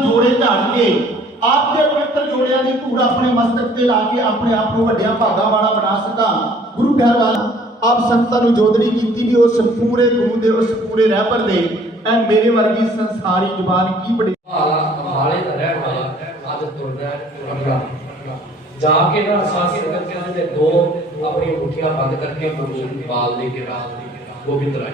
ਜੋੜੇ ਝਾੜ ਕੇ ਆਪ ਪਵਿੱਤਰ ਜੋੜਿਆਂ ਦੀ ਧੂੜ ਆਪਣੇ ਮਸਤਕ ਤੇ ਲਾ ਕੇ ਆਪਣੇ ਆਪ ਨੂੰ ਵੱਡਿਆਂ ਭਾਗਾਂ ਵਾਲਾ ਬਣਾ ਸਕਾਂ। ਗੁਰੂ ਪਿਆਰਵਾਲ ਆਪ ਸੰਤਾਂ ਨੂੰ ਜੋਦੜੀ ਕੀਤੀ ਵੀ ਉਸ ਪੂਰੇ ਗੁਰੂ ਦੇ, ਉਸ ਪੂਰੇ ਰਹਿਬਰ ਦੇ, ਐ ਮੇਰੇ ਵਰਗੀ ਸੰਸਾਰੀ ਜ਼ੁਬਾਨ ਕੀ ਬੜੀ ਹਾਲੇ ਦਾ ਰਹਿਣ ਵਾਲਾ, ਅੱਜ ਤੁਰਦਾ ਹੈ ਜਾ ਕੇ ਨਾ ਸਾਸੀ ਨਗਰ ਕੇ ਦੋ ਆਪਣੀ ਮੁੱਠੀਆਂ ਬੰਦ ਕਰਕੇ ਗੁਰੂ ਬਾਲ ਦੇ ਕੇ ਰਾਤ ਗੋਬਿੰਦ ਰਾਏ।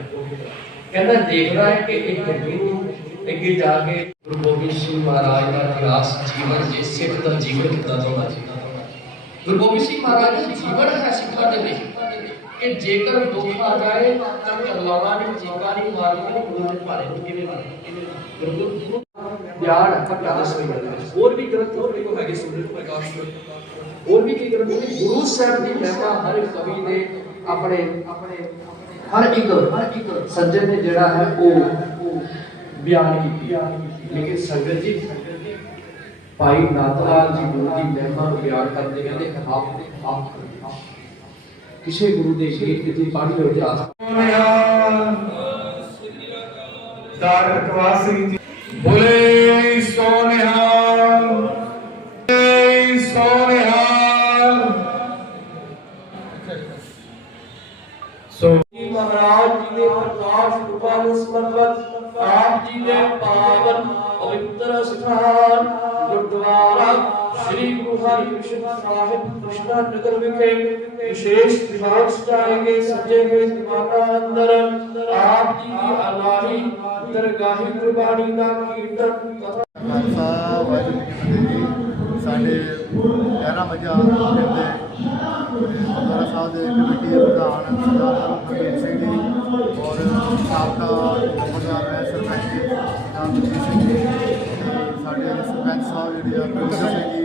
ਕਹਿੰਦਾ ਦੇਖਦਾ ਹੈ ਕਿ ਇੱਕ ਗੁਰੂ ਅੱਗੇ ਜਾ ਕੇ ਗੁਰੂ ਗੋਬਿੰਦ ਸਿੰਘ ਮਹਾਰਾਜ ਦਾ ਇਤਿਹਾਸ ਜੀਵਨ ਜੇ ਸਿੱਖ ਦਾ ਜੀਵਨ ਕਿੱਦਾਂ ਦਾ ਹੋਣਾ ਚਾਹੀਦਾ ਗੁਰੂ ਗੋਬਿੰਦ ਸਿੰਘ ਮਹਾਰਾਜ ਦਾ ਜੀਵਨ ਹੈ ਸਿੱਖਾਂ ਦੇ ਲਈ ਕਿ ਜੇਕਰ ਦੁੱਖ ਆ ਜਾਏ ਤਾਂ ਕਰਲਾਉਣਾ ਨਹੀਂ ਚੀਕਾ ਨਹੀਂ ਮਾਰਨੀ ਨਹੀਂ ਗੁਰੂ ਦੇ ਭਾਰੇ ਨੂੰ ਕਿਵੇਂ ਮਾਰਨਾ ਗੁਰੂ ਪਿਆਰ ਘਟਾ ਦਸਵੀਂ ਗੱਲ ਹੈ ਹੋਰ ਵੀ ਗ੍ਰੰਥ ਹੋਰ ਵੀ ਹੈਗੇ ਸੁੰਦਰ ਪ੍ਰਕਾਸ਼ ਵਿੱਚ ਹੋਰ ਵੀ ਕੀ ਗ੍ਰੰਥ ਨੇ ਗੁਰੂ ਸਾਹਿਬ ਦੀ ਮਹਿਮਾ ਹਰ ਇੱਕ ਕਵੀ ਨੇ ਆਪਣੇ ਆਪਣੇ ਹਰ ਇੱਕ ਹਰ ਇੱਕ ਸੱਜਣ ਨੇ ਜਿਹੜਾ ਹੈ ਉਹ ਬਿਆਨ ਕੀਤੀ। ਲੇਕਿਨ ਸੰਗਤ ਜੀ ਭਾਈ ਨਾਥਲਾਲ ਜੀ ਗੁਰੂ ਦੀ ਮਹਿਮਾ ਨੂੰ ਬਿਆਨ ਕਰਦੇ ਕਹਿੰਦੇ ਆਪ ਆਪ ਕਿਸੇ ਗੁਰੂ ਦੇ ਸ਼ਹੀਦ ਕਿਤੇ ਪੜ੍ਹ ਲਓ ਇਤਿਹਾਸ ਦਾਰਕ ਵਾਸੀ ਜੀ। ਬੋਲੇ ਸੋਨਿਹਾਲ ਬੋਲੇ ਸੋਨਿਹਾਲ। ਸੋ ਮਹਾਰਾਜ ਜੀ ਦੇ ਪ੍ਰਕਾਸ਼ ਰੂਪਾਂ ਨੂੰ ਸਮਰਪਿਤ ਸਥਾਨ ਗੁਰਦੁਆਰਾ ਸ੍ਰੀ ਗੁਰੂ ਹਰਿਕ੍ਰਿਸ਼ਨ ਸਾਹਿਬ ਕ੍ਰਿਸ਼ਨਾ ਨਗਰ ਵਿਖੇ ਵਿਸ਼ੇਸ਼ ਵਿਭਾਗ ਸਜਾਏ ਗਏ ਸਜੇ ਗਏ ਦੀਵਾਨਾਂ ਅੰਦਰ ਆਪ ਜੀ ਦੀ ਅਲਾਹੀ ਦਰਗਾਹੀ ਗੁਰਬਾਣੀ ਦਾ ਕੀਰਤਨ ਕਥਾ ਖਾਲਸਾ ਵਾਹਿਗੁਰੂ ਜੀ ਕੀ ਫਤਿਹ ਜੀ। ਸਾਡੇ ਲਹਿਰਾ ਮਜਾ ਪਿੰਡ ਦੇ ਗੁਰਦੁਆਰਾ ਸਾਹਿਬ ਦੇ ਕਮੇਟੀ ਦੇ ਪ੍ਰਧਾਨ ਸਰਦਾਰ ਗੁਰਮੀਤ ਸਿੰਘ ਜੀ ਔਰ ਸਾਬਕਾ ਗੁਰਦੁਆਰਾ ਮੈਂ ਸਰਪੰਚ ਜੀ ਨਾਮਜੀਤ ਸਿੰਘ ਜੀ। ਤੇ ਸਾਡੇ ਸਰਪੰਚ ਸਾਹਿਬ ਜਿਹੜੇ ਆ ਗੁਰਮੀਤ ਸਿੰਘ ਜੀ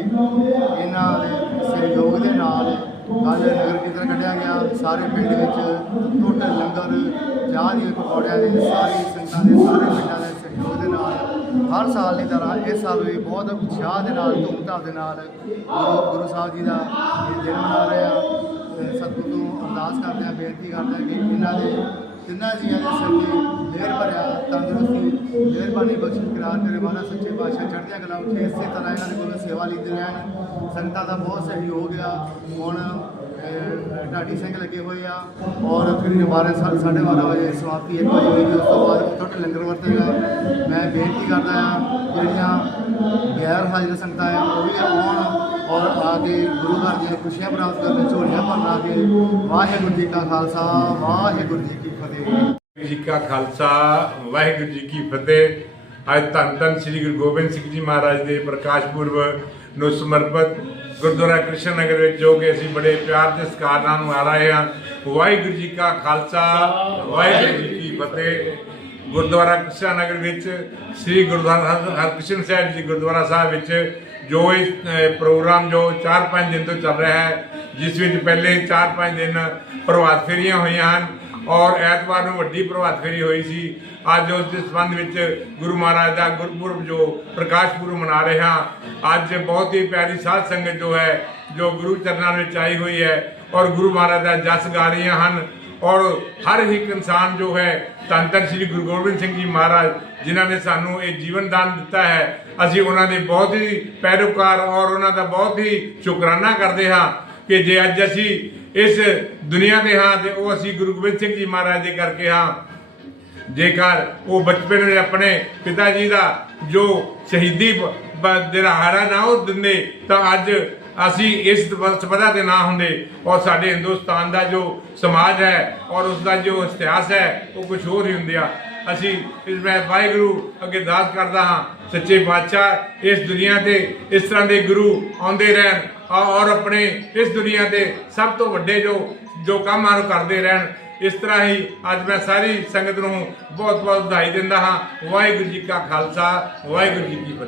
ਇਹਨਾਂ ਦੇ ਸਹਿਯੋਗ ਦੇ ਨਾਲ ਕੱਲ੍ਹ ਨਗਰ ਕੀਰਤਨ ਕੱਢਿਆ ਗਿਆ ਸਾਰੇ ਪਿੰਡ ਵਿੱਚ ਟੋਟਲ ਲੰਗਰ ਚਾਹ ਦੀ ਪਕੌੜਿਆਂ ਦੀ ਸਾਰੀ ਸੰਗਤਾਂ ਦੇ ਸਾਰੇ ਪਿੰਡਾਂ ਦੇ ਸਹਿਯੋਗ ਦੇ ਨਾਲ ਹਰ ਸਾਲ ਦੀ ਤਰ੍ਹਾਂ ਇਸ ਸਾਲ ਵੀ ਬਹੁਤ ਉਤਸ਼ਾਹ ਦੇ ਨਾਲ ਧੂਮਧਾਮ ਦੇ ਨਾਲ ਗੁਰੂ ਗੁਰੂ ਸਾਹਿਬ ਜੀ ਦਾ ਜਨਮ ਮਨਾ ਰਹੇ ਆ ਤੇ ਸਤਿਗੁਰੂ ਅਰਦਾਸ ਕਰਦੇ ਆ ਬੇਨਤੀ ਕਰਦੇ ਆ ਕਿ ਇਹਨਾਂ ਦੇ ਜਿੰਨਾ ਜੀਆਂ ਦੇ ਸਿਰ ਤੇ ਭਰਿਆ, ਤੰਦਰੁਸਤੀ, ਮਿਹਰਬਾਨੀ ਬਖਸ਼ਿਸ਼ ਕਰਾਰ ਕਰੇ ਮਹਾਰਾਜ ਸੱਚੇ ਪਾਤਸ਼ਾਹ। ਚੜ੍ਹਦੀਆਂ ਕਲਾ ਵਿੱਚ ਇਸੇ ਤਰ੍ਹਾਂ ਇਹਨਾਂ ਦੇ ਕੋਲ ਸੇਵਾ ਲੈਂਦੇ ਰਹਿਣ। ਸੰਗਤਾਂ ਦਾ ਬਹੁਤ ਸਹਿਯੋਗ ਆ। ਹੁਣ ਢਾਡੀ ਸਿੰਘ ਲੱਗੇ ਹੋਏ ਆ ਔਰ ਫਿਰ 12 ਸਾਢੇ ਸਾਢੇ 12 ਵਜੇ ਸਮਾਪਤੀ 1 ਵਜੇ ਹੋਏਗੀ ਉਸ ਤੋਂ ਬਾਅਦ ਥੋੜਾ ਲੰਗਰ ਵਰਤੇਗਾ ਮੈਂ ਬੇਨਤੀ ਕਰਦਾ ਆ ਜਿਹੜੀਆਂ ਗੈਰ ਹਾਜ਼ਰ ਸੰਗਤਾਂ ਆ, ਉਹ ਵੀ ਆਉਣ ਔਰ ਆ ਕੇ ਗੁਰੂ ਘਰ ਦੀਆਂ ਖੁਸ਼ੀਆਂ ਪ੍ਰਾਪਤ ਕਰਨ, ਝੋਲੀਆਂ ਭਰਨ ਆ ਕੇ ਵਾਹਿਗੁਰੂ ਜੀ ਕਾ ਖਾਲਸਾ, ਵਾਹਿਗੁਰੂ ਜੀ ਕੀ ਫਤਿਹ। ਵਾਹਿਗੁਰੂ ਜੀ ਕਾ ਖਾਲਸਾ, ਵਾਹਿਗੁਰੂ ਜੀ ਕੀ ਫਤਿਹ। ਅੱਜ ਧੰਨ ਧੰਨ ਸ੍ਰੀ ਗੁਰੂ ਗੋਬਿੰਦ ਸਿੰਘ ਜੀ ਮਹਾਰਾਜ ਦੇ ਪ੍ਰਕਾਸ਼ ਪੁਰਬ ਨੂੰ ਸਮਰਪਿਤ ਗੁਰਦੁਆਰਾ ਕ੍ਰਿਸ਼ਨ ਨਗਰ ਵਿੱਚ ਜੋ ਕਿ ਅਸੀਂ ਬੜੇ ਪਿਆਰ ਤੇ ਸਤਿਕਾਰ ਨਾਲ ਮਨਾ ਰਹੇ ਹਾਂ। ਵਾਹਿਗੁਰੂ ਜੀ ਕਾ ਖਾਲਸਾ, ਵਾਹਿਗੁਰੂ ਜੀ ਕੀ ਫਤਿਹ। ਗੁਰਦੁਆਰਾ ਕ੍ਰਿਸ਼ਨ ਨਗਰ ਵਿੱਚ ਸ੍ਰੀ ਗੁਰਦੁਆਰਾ ਹਰਕ੍ਰਿਸ਼ਨ ਸਾਹਿਬ ਜੀ ਗੁਰਦੁਆਰਾ ਸਾਹਿਬ ਵਿੱਚ ਜੋ ਇਹ ਪ੍ਰੋਗਰਾਮ ਜੋ 4-5 ਦਿਨ ਤੋਂ ਚੱਲ ਰਿਹਾ ਹੈ, ਜਿਸ ਵਿੱਚ ਪਹਿਲੇ 4-5 ਦਿਨ ਪ੍ਰਭਾਤ ਫੇਰੀਆਂ ਹੋਈਆਂ ਹਨ। ਔਰ ਐਤਵਾਰ ਨੂੰ ਵੱਡੀ ਪ੍ਰਭਾਤ ਫੇਰੀ ਹੋਈ ਸੀ। ਅੱਜ ਉਸ ਦੇ ਸੰਬੰਧ ਵਿੱਚ ਗੁਰੂ ਮਹਾਰਾਜ ਦਾ ਗੁਰਪੁਰਬ ਜੋ ਪ੍ਰਕਾਸ਼ ਪੁਰਬ ਮਨਾ ਰਹੇ ਹਾਂ। ਅੱਜ ਬਹੁਤ ਹੀ ਪਿਆਰੀ ਸਾਧ ਸੰਗਤ ਜੋ ਹੈ, ਜੋ ਗੁਰੂ ਚਰਨਾਂ ਵਿੱਚ ਆਈ ਹੋਈ ਹੈ ਔਰ ਗੁਰੂ ਮਹਾਰਾਜ ਦਾ ਜਸ ਗਾ ਰਹੀਆਂ ਹਨ। ਔਰ ਹਰ ਇੱਕ ਇਨਸਾਨ ਜੋ ਹੈ, ਧੰਨ ਧੰਨ ਸ੍ਰੀ ਗੁਰੂ ਗੋਬਿੰਦ ਸਿੰਘ ਜੀ ਮਹਾਰਾਜ, ਜਿਨ੍ਹਾਂ ਨੇ ਸਾਨੂੰ ਇਹ ਜੀਵਨ ਦਾਨ ਦਿੱਤਾ ਹੈ, ਅਸੀਂ ਉਹਨਾਂ ਦੇ ਬਹੁਤ ਹੀ ਪੈਰੋਕਾਰ ਔਰ ਉਹਨਾਂ ਦਾ ਬਹੁਤ ਹੀ ਸ਼ੁਕਰਾਨਾ ਕਰਦੇ ਹਾਂ ਕਿ ਜੇ ਅੱਜ ਅਸੀਂ ਇਸ ਦੁਨੀਆ ਦੇ ਹਾਂ ਤੇ ਉਹ ਅਸੀਂ ਗੁਰੂ ਗੋਬਿੰਦ ਸਿੰਘ ਜੀ ਮਹਾਰਾਜ ਦੇ ਕਰਕੇ ਹਾਂ। ਜੇਕਰ ਉਹ ਬਚਪਨ ਵਿੱਚ ਆਪਣੇ ਪਿਤਾ ਜੀ ਦਾ ਜੋ ਸ਼ਹੀਦੀ ਬ- ਦਿਹਾੜਾ ਨਾ ਉਹ ਦਿੰਦੇ, ਤਾਂ ਅੱਜ ਅਸੀਂ ਇਸ ਸਪਦਾ ਤੇ ਨਾ ਹੁੰਦੇ। ਔਰ ਸਾਡੇ ਹਿੰਦੁਸਤਾਨ ਦਾ ਜੋ ਸਮਾਜ ਹੈ ਔਰ ਉਸ ਦਾ ਜੋ ਇਤਿਹਾਸ ਹੈ, ਉਹ ਕੁਝ ਹੋਰ ਹੀ ਹੁੰਦਿਆ ਅਸੀਂ ਇਸ ਮੈਂ ਵਾਹਿਗੁਰੂ ਅੱਗੇ ਦਾਸ ਕਰਦਾ ਹਾਂ, ਸੱਚੇ ਬਾਦਸ਼ਾਹ ਇਸ ਦੁਨੀਆ ਤੇ ਇਸ ਤਰ੍ਹਾਂ ਦੇ ਗੁਰੂ ਆਉਂਦੇ ਰਹਿਣ ਔ- ਔਰ ਆਪਣੇ ਇਸ ਦੁਨੀਆ ਤੇ ਸਭ ਤੋਂ ਵੱਡੇ ਜੋ ਜੋ ਕੰਮ ਹਨ ਉਹ ਕਰਦੇ ਰਹਿਣ, ਇਸ ਤਰ੍ਹਾਂ ਹੀ ਅੱਜ ਮੈਂ ਸਾਰੀ ਸੰਗਤ ਨੂੰ ਬਹੁਤ ਬਹੁਤ ਵਧਾਈ ਦਿੰਦਾ ਹਾਂ। ਵਾਹਿਗੁਰੂ ਜੀ ਕਾ ਖਾਲਸਾ, ਵਾਹਿਗੁਰੂ ਜੀ ਕੀ ਫਤਿਹ।